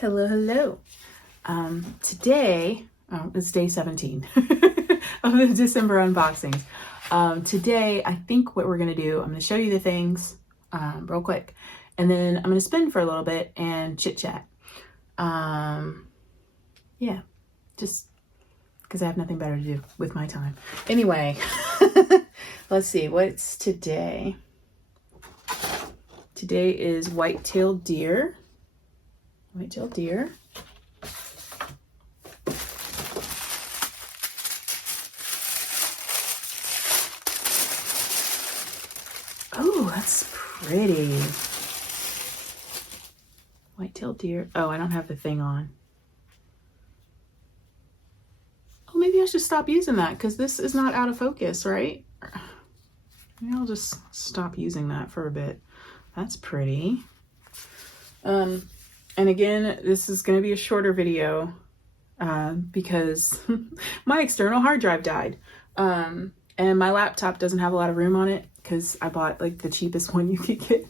Hello, hello. Today, it's day 17 of the December unboxings. Today, I think what we're going to do, I'm going to show you the things real quick, and then I'm going to spin for a little bit and chit chat. Yeah, just because I have nothing better to do with my time. Anyway, let's see, what's today? Today is white-tailed deer. White-tailed deer. Oh, that's pretty. White-tailed deer. Oh, I don't have the thing on. Oh, maybe I should stop using that because this is not out of focus, right? Maybe I'll just stop using that for a bit. That's pretty. And again, this is going to be a shorter video because my external hard drive died. And my laptop doesn't have a lot of room on it because I bought like the cheapest one you could get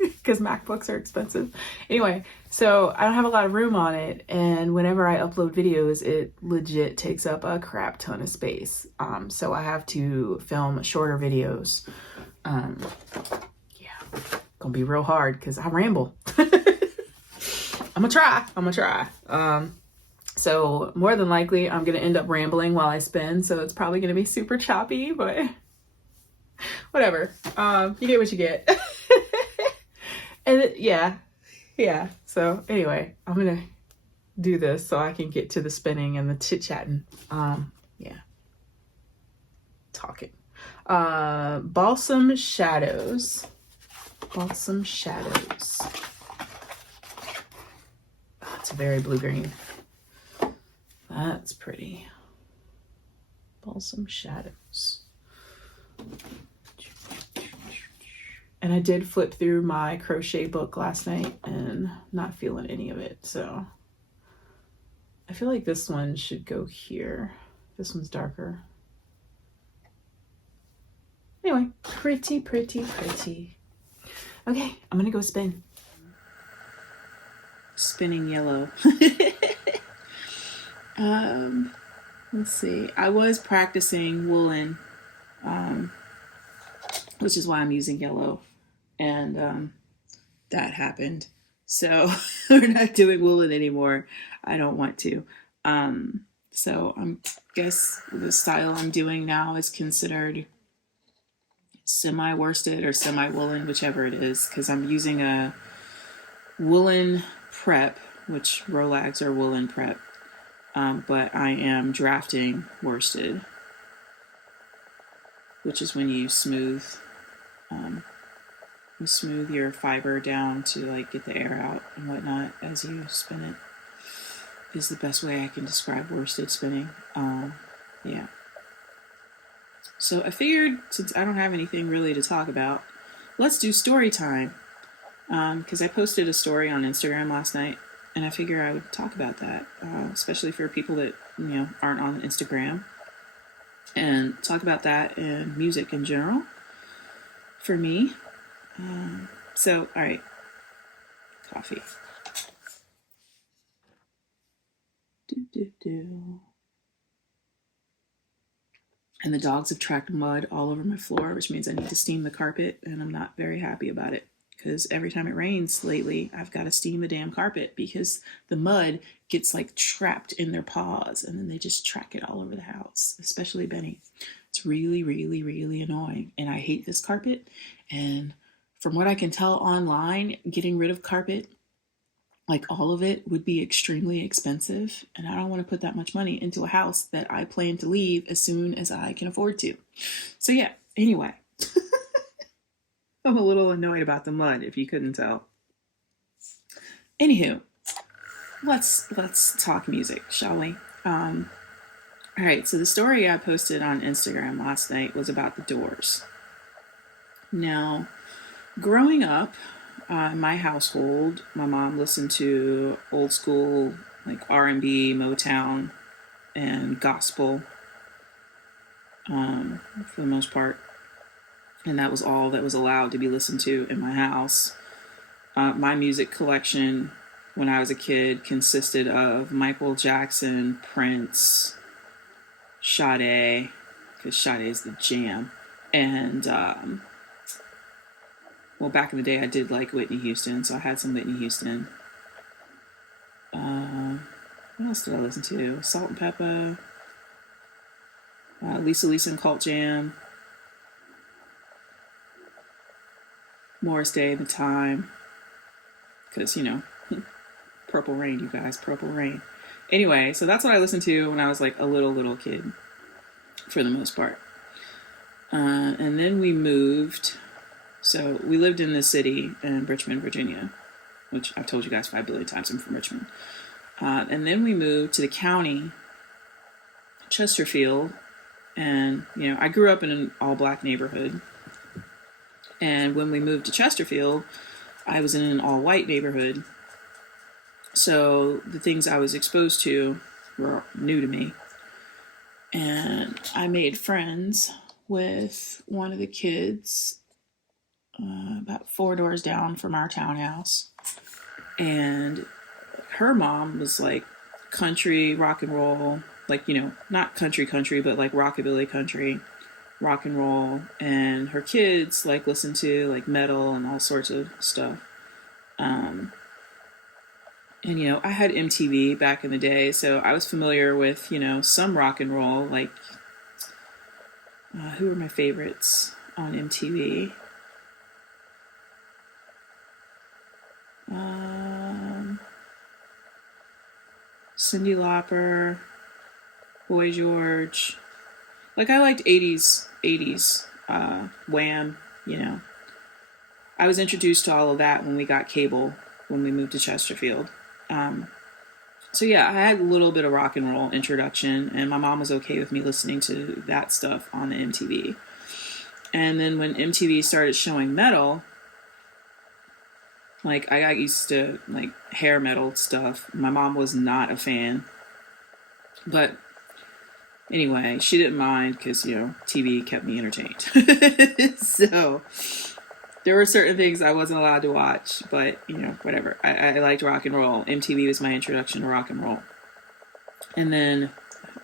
because MacBooks are expensive. Anyway, so I don't have a lot of room on it. And whenever I upload videos, it legit takes up a crap ton of space. So I have to film shorter videos. Yeah, gonna be real hard because I ramble. I'm gonna try. So more than likely I'm gonna end up rambling while I spin, so it's probably gonna be super choppy, but whatever. You get what you get. And yeah. So anyway, I'm gonna do this so I can get to the spinning and the chit-chatting. Yeah. Talking. Balsam Shadows. Balsam Shadows. Oh, it's very blue-green. That's pretty. Balsam Shadows. And I did flip through my crochet book last night and not feeling any of it. So I feel like this one should go here. This one's darker. Anyway, pretty. Okay, I'm gonna go spin. Spinning yellow. Let's see. I was practicing woolen, which is why I'm using yellow, and that happened. So we're not doing woolen anymore. I don't want to. So I guess the style I'm doing now is considered semi-worsted or semi-woolen, whichever it is, because I'm using a woolen prep, which Rolags are woolen prep. But I am drafting worsted, which is when you smooth your fiber down to like get the air out and whatnot as you spin it. Is the best way I can describe worsted spinning. Yeah. So I figured, since I don't have anything really to talk about, let's do story time. Because I posted a story on Instagram last night. And I figure I would talk about that, especially for people that, aren't on Instagram, and talk about that and music in general for me. So, all right, coffee. And the dogs have tracked mud all over my floor, which means I need to steam the carpet, and I'm not very happy about it. Because every time it rains lately, I've got to steam the damn carpet because the mud gets like trapped in their paws and then they just track it all over the house, especially Benny. It's really annoying. And I hate this carpet. And from what I can tell online, getting rid of carpet, like all of it, would be extremely expensive. And I don't want to put that much money into a house that I plan to leave as soon as I can afford to. So yeah, anyway. I'm a little annoyed about the mud, if you couldn't tell. Anywho, let's talk music, shall we? All right, so the story I posted on Instagram last night was about the Doors. Now, growing up in my household, my mom listened to old school like R&B, Motown, and gospel for the most part. And that was all that was allowed to be listened to in my house. My music collection when I was a kid consisted of Michael Jackson, Prince, Sade, because Sade is the jam, and well, back in the day I did like Whitney Houston, so I had some Whitney Houston. What else did I listen to? Salt and Pepper, Lisa and Cult Jam, Morris Day, The Time, because, you know, Purple Rain, you guys, Purple Rain. Anyway, so that's what I listened to when I was like a little kid, for the most part. And then we moved. So we lived in the city in Richmond, Virginia, which I've told you guys 5 billion times I'm from Richmond. And then we moved to the county, Chesterfield. And, you know, I grew up in an all-black neighborhood. And when we moved to Chesterfield, I was in an all-white neighborhood. So the things I was exposed to were new to me. And I made friends with one of the kids about 4 doors down from our townhouse. And her mom was like country, rock and roll, like, you know, not country, but like rockabilly country, rock and roll. And her kids like listen to like metal and all sorts of stuff. And, you know, I had MTV back in the day, so I was familiar with, you know, some rock and roll, like, who were my favorites on MTV? Cyndi Lauper, Boy George. Like, I liked 80s, Wham, you know. I was introduced to all of that when we got cable, when we moved to Chesterfield. So yeah, I had a little bit of rock and roll introduction, and my mom was okay with me listening to that stuff on the MTV. And then when MTV started showing metal, like, I got used to like hair metal stuff. My mom was not a fan, but anyway, she didn't mind because, you know, TV kept me entertained. So there were certain things I wasn't allowed to watch, but, you know, whatever. I liked rock and roll. MTV was my introduction to rock and roll. And then,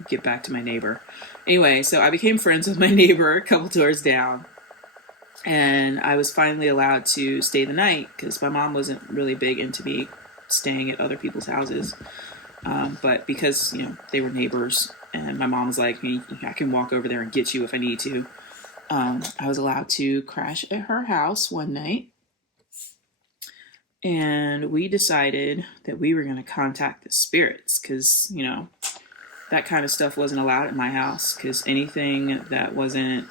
get back to my neighbor. Anyway, so I became friends with my neighbor a couple doors down. And I was finally allowed to stay the night because my mom wasn't really big into me staying at other people's houses. But because, you know, they were neighbors, and my mom was like, I can walk over there and get you if I need to. I was allowed to crash at her house one night, and we decided that we were going to contact the spirits because, you know, that kind of stuff wasn't allowed at my house because anything that wasn't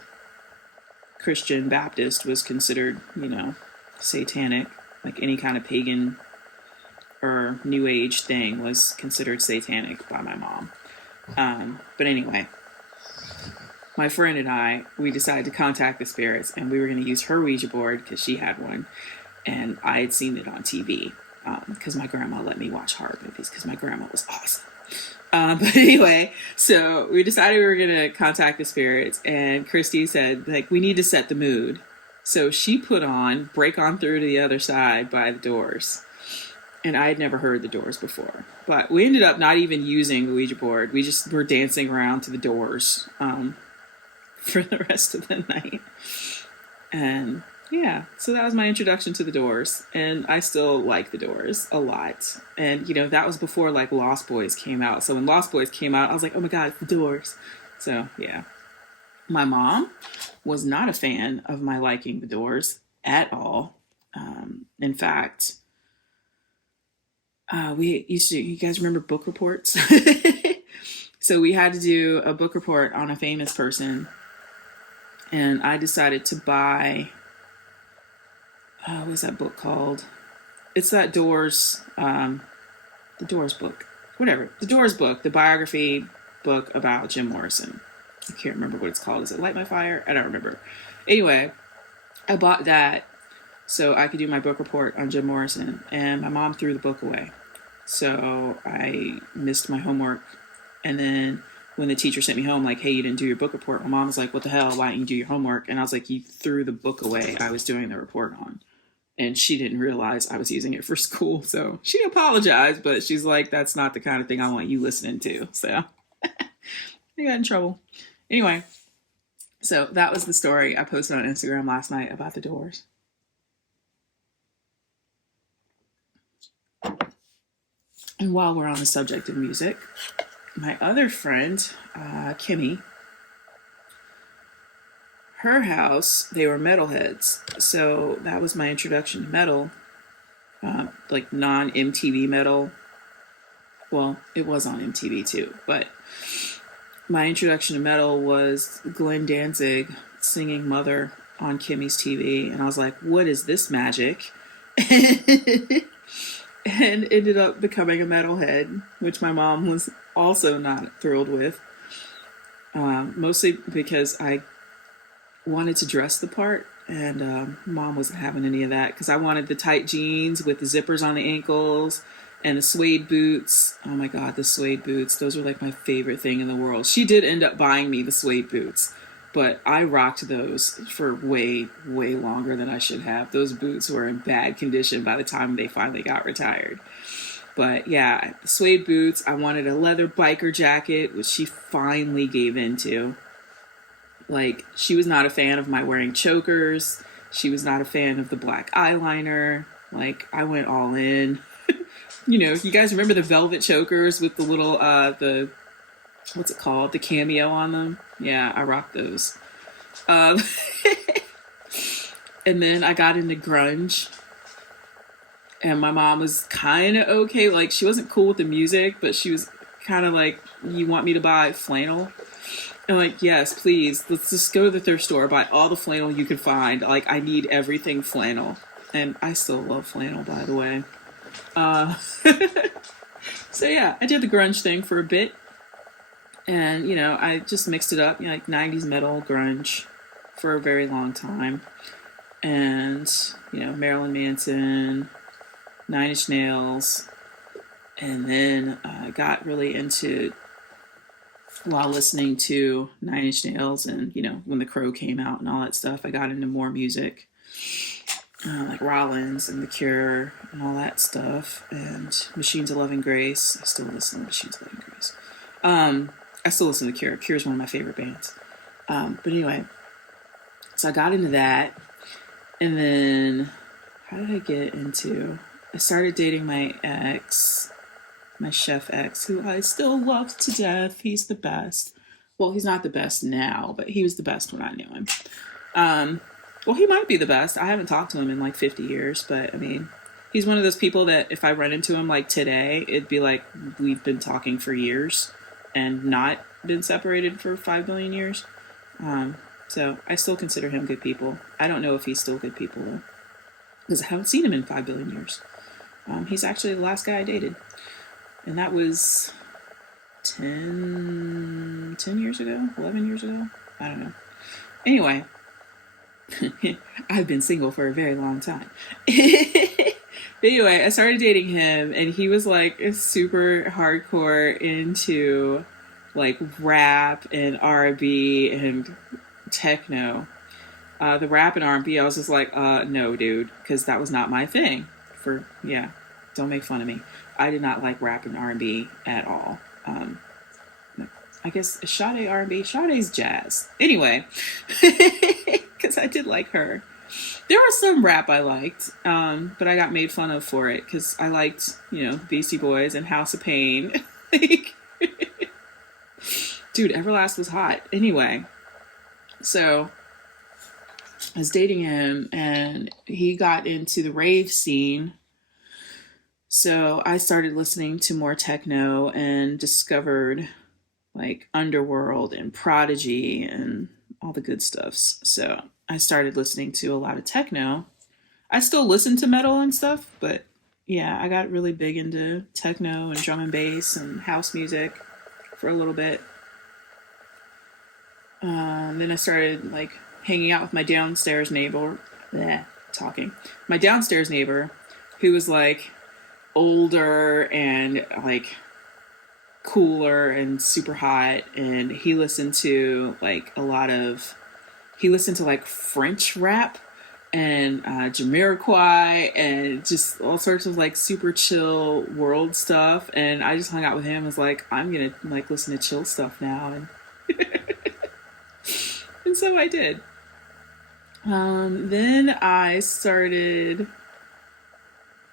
Christian Baptist was considered, you know, satanic. Like any kind of pagan or New Age thing was considered satanic by my mom. But anyway, my friend and I, we decided to contact the spirits, and we were going to use her Ouija board because she had one, and I had seen it on TV because my grandma let me watch horror movies because my grandma was awesome. But anyway, so we decided we were going to contact the spirits, and Christy said, like, we need to set the mood. So she put on Break On Through to the Other Side by The Doors. And I had never heard The Doors before. But we ended up not even using the Ouija board. We just were dancing around to The Doors for the rest of the night. And yeah, so that was my introduction to The Doors. And I still like The Doors a lot. And, you know, that was before, like, Lost Boys came out. So when Lost Boys came out, I was like, oh my God, it's The Doors. So, yeah. My mom was not a fan of my liking The Doors at all. In fact, we used to, you guys remember book reports? So we had to do a book report on a famous person. And I decided to buy, what was that book called? It's that Doors, the Doors book. Whatever. The Doors book, the biography book about Jim Morrison. I can't remember what it's called. Is it Light My Fire? I don't remember. Anyway, I bought that so I could do my book report on Jim Morrison. And my mom threw the book away. So I missed my homework. And then when the teacher sent me home, like, hey, you didn't do your book report, my mom was like, what the hell? Why didn't you do your homework? And I was like, you threw the book away I was doing the report on. And she didn't realize I was using it for school. So she apologized, but she's like, that's not the kind of thing I want you listening to. So I got in trouble. Anyway, so that was the story I posted on Instagram last night about the Doors. And while we're on the subject of music, my other friend, Kimmy, her house, they were metalheads. So that was my introduction to metal, like non-MTV metal. Well, it was on MTV too, but my introduction to metal was Glenn Danzig singing Mother on Kimmy's TV. And I was like, what is this magic? And ended up becoming a metalhead, which my mom was also not thrilled with. Mostly because I wanted to dress the part, and mom wasn't having any of that because I wanted the tight jeans with the zippers on the ankles and the suede boots. Oh my God, the suede boots. Those were like my favorite thing in the world. She did end up buying me the suede boots, but I rocked those for way, way longer than I should have. Those boots were in bad condition by the time they finally got retired. But yeah, the suede boots. I wanted a leather biker jacket, which she finally gave into. Like, she was not a fan of my wearing chokers. She was not a fan of the black eyeliner. Like, I went all in. You know, you guys remember the velvet chokers with the little, what's it called? The cameo on them? Yeah, I rocked those. And then I got into grunge. And my mom was kind of okay. Like, she wasn't cool with the music, but she was kind of like, you want me to buy flannel? And like, yes, please, let's just go to the thrift store, buy all the flannel you can find. Like, I need everything flannel. And I still love flannel, by the way. So yeah, I did the grunge thing for a bit. And, you know, I just mixed it up, you know, like 90s metal, grunge for a very long time. And, you know, Marilyn Manson, Nine Inch Nails. And then I got really into, while listening to Nine Inch Nails and, you know, when The Crow came out and all that stuff, I got into more music. Like Rollins and The Cure and all that stuff. And Machines of Loving Grace. I still listen to Machines of Loving Grace. I still listen to The Cure. Cure is one of my favorite bands. But anyway, so I got into that. And then, how did I get into... I started dating my ex, my chef ex, who I still love to death. He's the best. Well, he's not the best now, but he was the best when I knew him. Well, he might be the best. I haven't talked to him in like 50 years, but I mean, he's one of those people that if I run into him like today, it'd be like we've been talking for years and not been separated for 5 billion years. So I still consider him good people. I don't know if he's still good people though, because I haven't seen him in 5 billion years. He's actually the last guy I dated, and that was 10 years ago, 11 years ago. I don't know. Anyway, I've been single for a very long time. Anyway, I started dating him, and he was like super hardcore into like rap and R&B and techno. The rap and R&B, I was just like, no, dude, because that was not my thing. Don't make fun of me. I did not like rap and R&B at all. I guess Sade R&B. Sade's jazz. Anyway, because I did like her. There was some rap I liked, but I got made fun of for it because I liked, you know, Beastie Boys and House of Pain. Like, dude, Everlast was hot. Anyway, so I was dating him, and he got into the rave scene. So I started listening to more techno and discovered like Underworld and Prodigy and all the good stuffs. So I started listening to a lot of techno. I still listen to metal and stuff, but yeah, I got really big into techno and drum and bass and house music for a little bit. Then I started like hanging out with my downstairs neighbor, my downstairs neighbor, who was like older and like cooler and super hot, and he listened to like French rap and Jamiroquai and just all sorts of like super chill world stuff. And I just hung out with him and was like, I'm gonna like listen to chill stuff now, and so I did. Then I started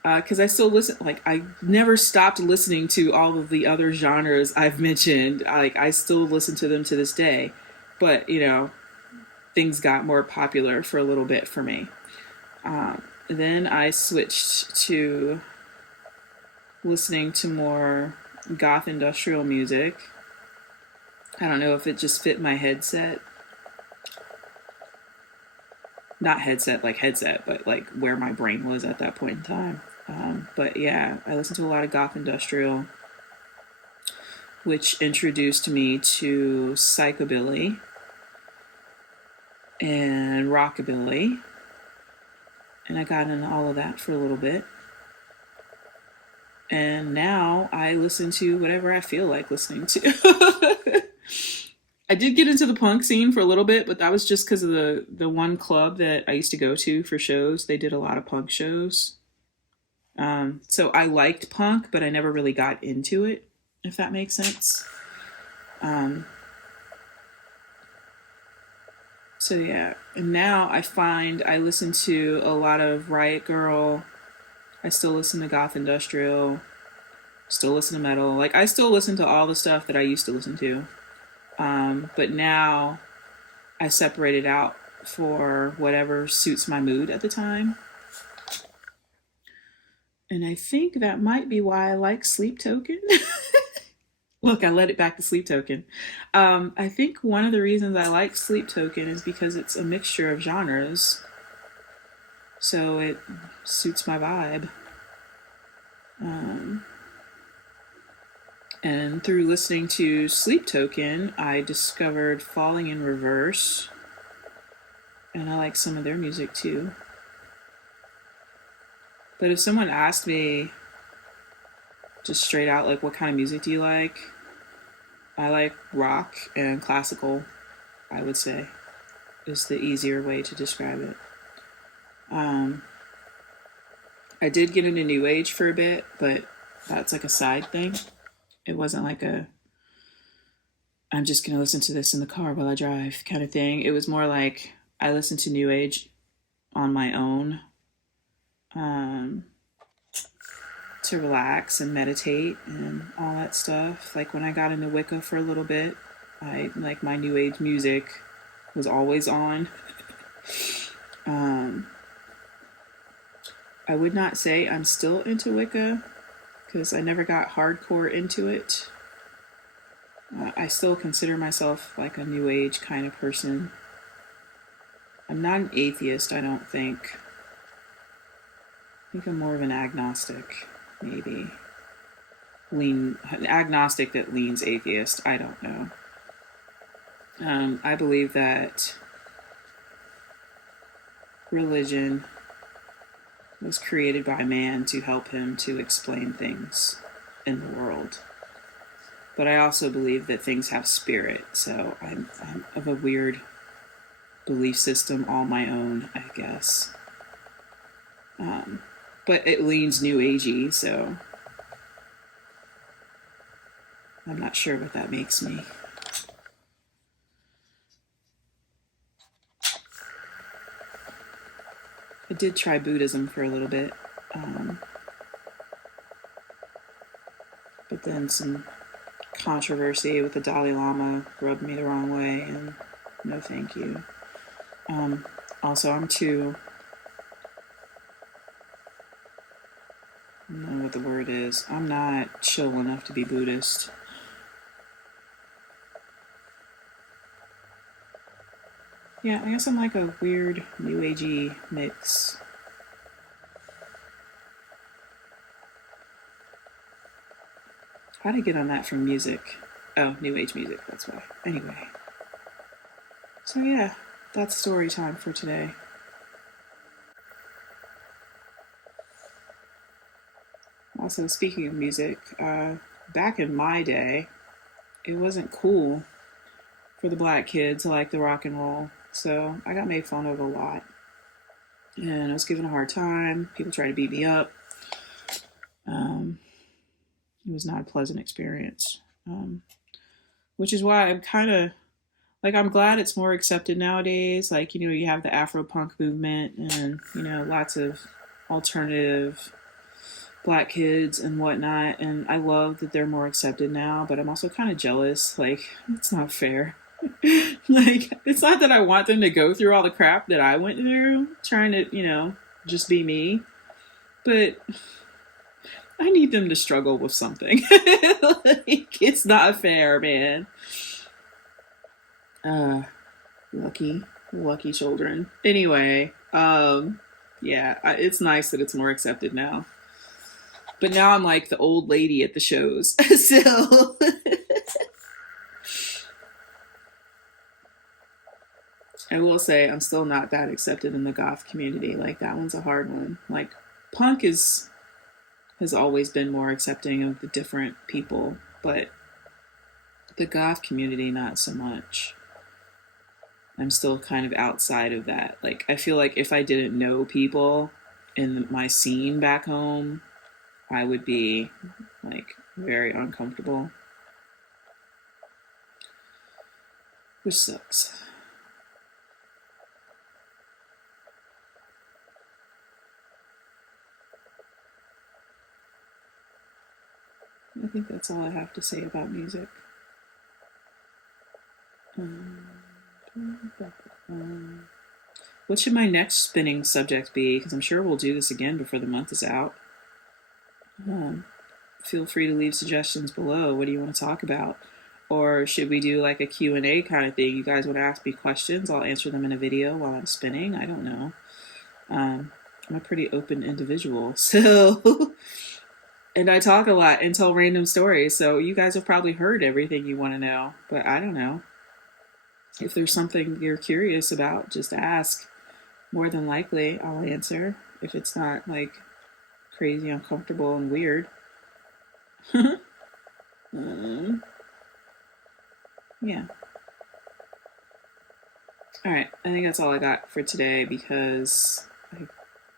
because I still listen. Like I never stopped listening to all of the other genres I've mentioned. Like I still listen to them to this day, but you know, things got more popular for a little bit for me. Then I switched to listening to more goth industrial music. I don't know if it just fit my headset. Not headset like headset, but like where my brain was at that point in time. But yeah, I listened to a lot of goth industrial, which introduced me to psychobilly and rockabilly. And I got into all of that for a little bit. And now I listen to whatever I feel like listening to. I did get into the punk scene for a little bit, but that was just because of the one club that I used to go to for shows. They did a lot of punk shows. So I liked punk, but I never really got into it, if that makes sense. So yeah, and now I find I listen to a lot of Riot Girl. I still listen to goth industrial. Still listen to metal. Like I still listen to all the stuff that I used to listen to. But now I separate it out for whatever suits my mood at the time. And I think that might be why I like Sleep Token. Look, I let it back to Sleep Token. I think one of the reasons I like Sleep Token is because it's a mixture of genres. So it suits my vibe. And through listening to Sleep Token, I discovered Falling in Reverse. And I like some of their music too. But if someone asked me just straight out, like, what kind of music do you like? I like rock and classical, I would say, is the easier way to describe it. I did get into New Age for a bit, but that's like a side thing. It wasn't like I'm just going to listen to this in the car while I drive kind of thing. It was more like I listened to New Age on my own to relax and meditate and all that stuff. Like when I got into Wicca for a little bit, my New Age music was always on. I would not say I'm still into Wicca because I never got hardcore into it. I still consider myself like a New Age kind of person. I'm not an atheist, I don't think. I think I'm more of an agnostic, maybe. An agnostic that leans atheist, I don't know. I believe that religion was created by man to help him to explain things in the world. But I also believe that things have spirit, so I'm of a weird belief system all my own, I guess. But it leans New Agey, so I'm not sure what that makes me. I did try Buddhism for a little bit, but then some controversy with the Dalai Lama rubbed me the wrong way, and no thank you. Also, I'm too, I don't know what the word is, I'm not chill enough to be Buddhist. Yeah, I guess I'm like a weird New Agey mix. How'd I get on that from music? Oh, New Age music, that's why. Anyway. So yeah, that's story time for today. Also, speaking of music, back in my day, it wasn't cool for the black kid to like the rock and roll. So I got made fun of a lot. and I was given a hard time. People tried to beat me up. It was not a pleasant experience, which is why I'm kind of like, I'm glad it's more accepted nowadays. Like, you know, you have the Afro punk movement and, you know, lots of alternative black kids and whatnot. And I love that they're more accepted now, but I'm also kind of jealous. Like, it's not fair. Like, it's not that I want them to go through all the crap that I went through trying to, you know, just be me, but I need them to struggle with something. Like, it's not fair, man. Lucky children. Anyway, yeah, it's nice that it's more accepted now. But now I'm like the old lady at the shows. So I will say I'm still not that accepted in the goth community. Like, that one's a hard one. Like, punk has always been more accepting of the different people, but the goth community not so much. I'm still kind of outside of that. Like, I feel like if I didn't know people in my scene back home, I would be like very uncomfortable, which sucks. I think that's all I have to say about music. What should my next spinning subject be? Because I'm sure we'll do this again before the month is out. Feel free to leave suggestions below. What do you want to talk about? Or should we do like a Q&A kind of thing? You guys want to ask me questions? I'll answer them in a video while I'm spinning. I don't know. I'm a pretty open individual. So, and I talk a lot and tell random stories. So you guys have probably heard everything you want to know. But I don't know. If there's something you're curious about, just ask. More than likely, I'll answer. If it's not like crazy, uncomfortable, and weird. Yeah. All right. I think that's all I got for today because I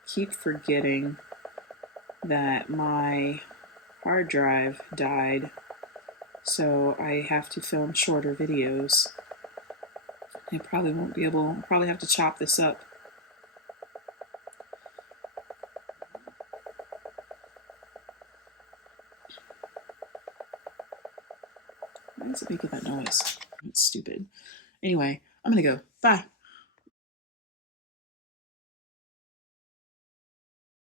keep forgetting that my hard drive died. So I have to film shorter videos. I probably won't be able, I'll probably have to chop this up. Why is it making that noise? It's stupid. Anyway, I'm gonna go. Bye.